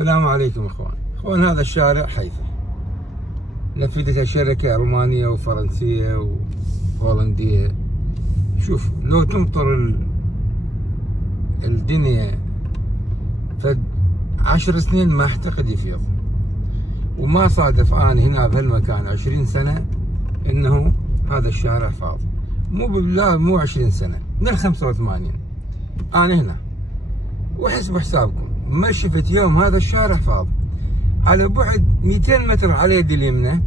السلام عليكم اخوان، هذا الشارع حيفا نفذتها شركة ألمانية وفرنسية وهولندية. شوف لو تمطر الدنيا فد 10 سنين ما اعتقد يفيض، وما صادف أنا هنا بهالمكان 20 سنة انه هذا الشارع فاض. مو 20 سنة، من 85 انا هنا، وحسبوا حسابكم ما شفت يوم هذا الشارع فاض. على بعد 200 متر على يد اليمنى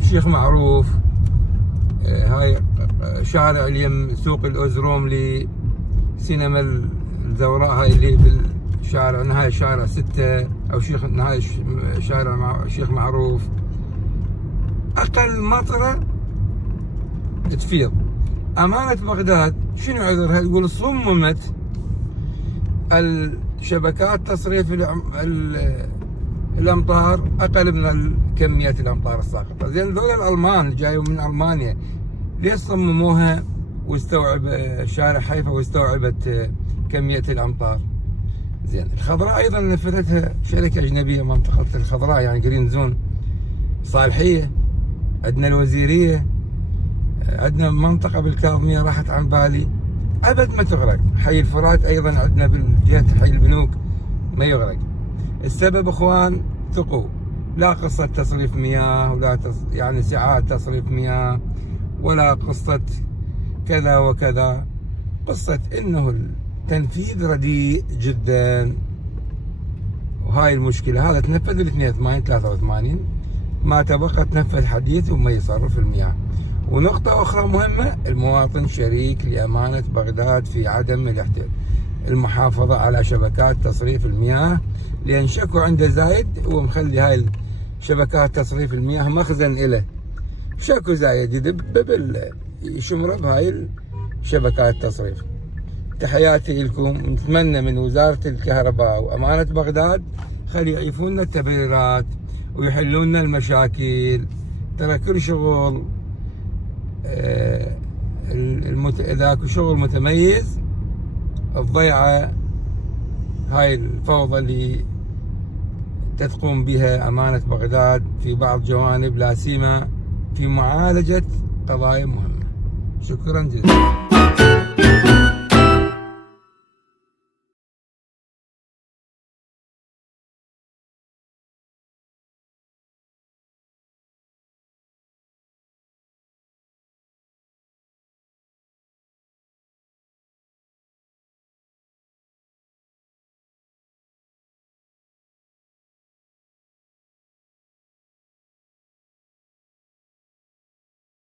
الشيخ معروف، هاي شارع اليم سوق الأزروملي، سينما الزوراء هاي اللي بالشارع نهاية شارع 6 أو نهاية شارع الشيخ معروف. أقل مطرة تفيض. أمانة بغداد شنو عذرها؟ تقول صممت الشبكات تصريف الامطار اقل من كميات الامطار الساقطه. زين ذول الالمان اللي جايين من المانيا ليش صمموها واستوعب شارع حيفا واستوعبت كميه الامطار؟ زين الخضراء ايضا نفذتها شركه اجنبيه، منطقه الخضراء يعني جرين زون، صالحيه، عندنا الوزيريه، عندنا منطقه بالكاظميه راحت عن بالي ابد ما تغرق. حي الفرات ايضا عندنا بالجهه حي البنوك ما يغرق. السبب اخوان ثقوا، لا قصه تصريف مياه ولا يعني ساعات تصريف مياه، ولا قصه كذا وكذا، قصه انه التنفيذ رديء جدا. وهاي المشكله. هذا تنفذ ال 82 83 ما تبقى تنفذ حديث وما يصرف المياه. ونقطة أخرى مهمة، المواطن شريك لأمانة بغداد في عدم المحافظة على شبكات تصريف المياه، لأن شكو عنده زايد ومخلي هاي شبكات تصريف المياه مخزن إله. شكو زايد يدب يشمر بهاي شبكات التصريف. تحياتي لكم، نتمنى من وزارة الكهرباء وأمانة بغداد خلي يعيفون التبريرات ويحلون لنا المشاكل. ترى كل شغل إذا اكو شغل متميز، الضيعة هاي الفوضى اللي تقوم بها أمانة بغداد في بعض جوانب، لا سيما في معالجة قضايا مهمة. شكرا جزيلا.